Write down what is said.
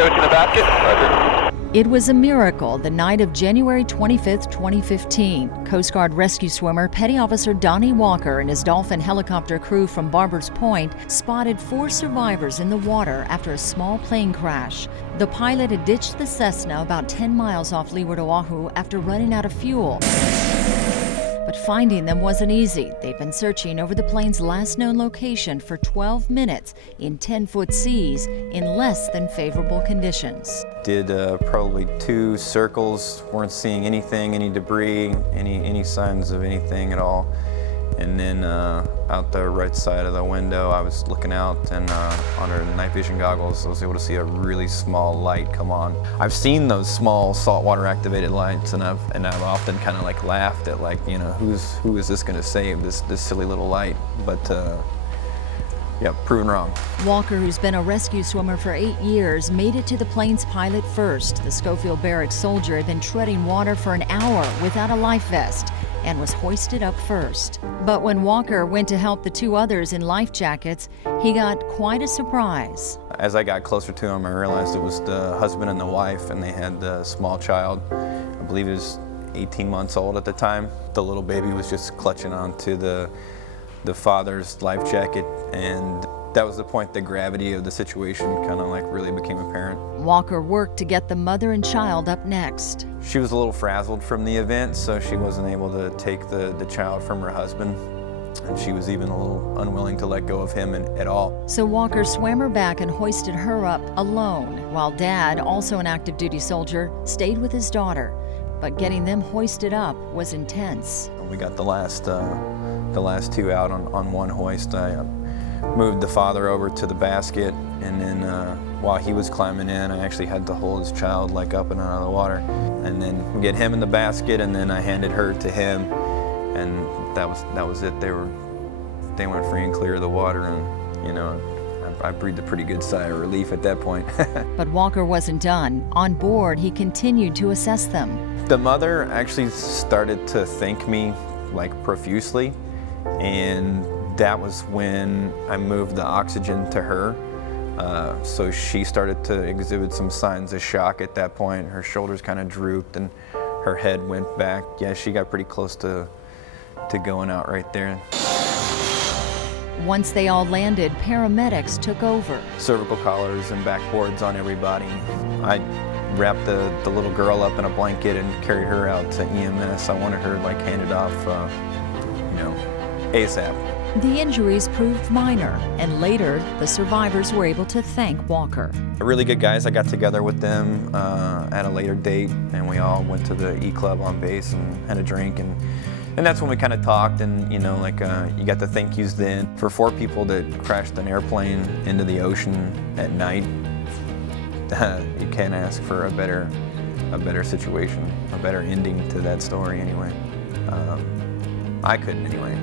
approaching the basket. Roger. It was a miracle the night of January 25, 2015. Coast Guard rescue swimmer Petty Officer Donnie Walker and his Dolphin helicopter crew from Barbers Point spotted 4 survivors in the water after a small plane crash. The pilot had ditched the Cessna about 10 miles off Leeward Oahu after running out of fuel. But finding them wasn't easy. They'd been searching over the plane's last known location for 12 minutes in 10-foot seas in less than favorable conditions. Did probably 2 circles, weren't seeing anything, any debris, any signs of anything at all. And then out the right side of the window, I was looking out, and under night vision goggles, I was able to see a really small light come on. I've seen those small saltwater activated lights, and I've often kind of like laughed at, like, you know, who is this going to save, this silly little light? But yeah, proven wrong. Walker, who's been a rescue swimmer for 8 years, made it to the plane's pilot first. The Schofield Barracks soldier had been treading water for an hour without a life vest and was hoisted up first. But when Walker went to help the 2 others in life jackets, he got quite a surprise. As I got closer to him, I realized it was the husband and the wife, and they had a small child. I believe he was 18 months old at the time. The little baby was just clutching onto the father's life jacket, and that was the point the gravity of the situation kind of like really became apparent. Walker worked to get the mother and child up next. She was a little frazzled from the event, so she wasn't able to take the child from her husband, and she was even a little unwilling to let go of him at all. So Walker swam her back and hoisted her up alone, while Dad, also an active duty soldier, stayed with his daughter. But getting them hoisted up was intense. We got the last 2 out on one hoist. I moved the father over to the basket, and then while he was climbing in, I actually had to hold his child like up and out of the water. And then we get him in the basket, and then I handed her to him, and that was it. They went free and clear of the water, and you know, I breathed a pretty good sigh of relief at that point. But Walker wasn't done. On board, he continued to assess them. The mother actually started to thank me like profusely, and that was when I moved the oxygen to her. So she started to exhibit some signs of shock at that point. Her shoulders kind of drooped and her head went back. Yeah, she got pretty close to going out right there. Once they all landed, paramedics took over. Cervical collars and backboards on everybody. I wrapped the little girl up in a blanket and carried her out to EMS. I wanted her like handed off, you know, ASAP. The injuries proved minor, and later the survivors were able to thank Walker. Really good guys. I got together with them at a later date, and we all went to the E-Club on base and had a drink, and that's when we kind of talked, and you know, like you got the thank yous then. For 4 people that crashed an airplane into the ocean at night, you can't ask for a better situation, a better ending to that story anyway. I couldn't anyway.